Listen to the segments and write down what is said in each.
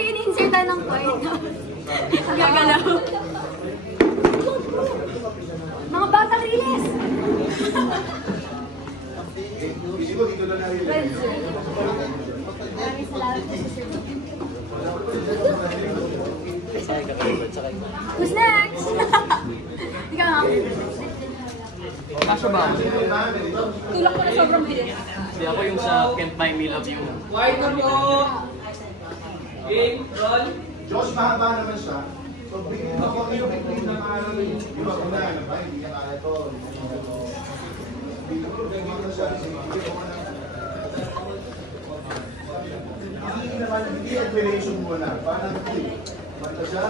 ito yung insertan ng point. Gagalaw. Mga batang riles! Maraming salamat po sa sir. Who's next? Ikaw nga. Kasha ba? Tulak ko na sobrang bilis. Hindi ako yung sa Can't Buy Me Love You. White na po! Game, roll. Josh, mahaba naman siya. So, bigyan mo yung bigyan ng araw yung iba ko na. Hindi niya kaya ito. Bigyan mo siya. Hindi naman, hindi admiration mo na. Parang hindi. Mata siya.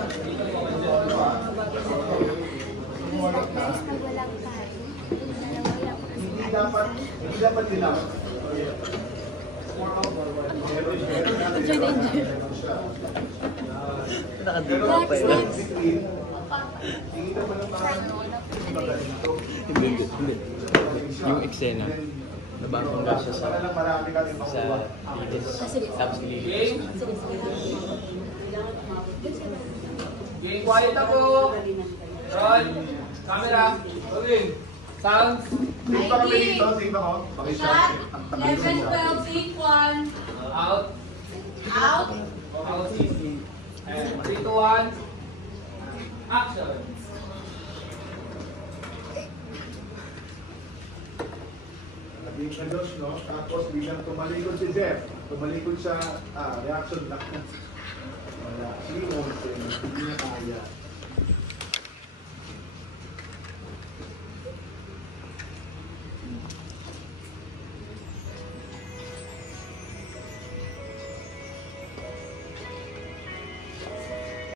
Umulat na. Hindi dapat dilaw. Hindi. Yung eksena. Nabangga siya sa lilis. Tapos nililis. Game, quiet na po. Roll. Camera. Rolling. Sound. Sige pa kami dito. Sige pa ko. Shot. Level 12, take 1. Out. Out. Out. And 3, 2, 1. Action. Nabing ka Diyos, no? Tapos bilang tumalikod si Jeff. Tumalikod sa reaction lang. Wala. Hindi niya kaya.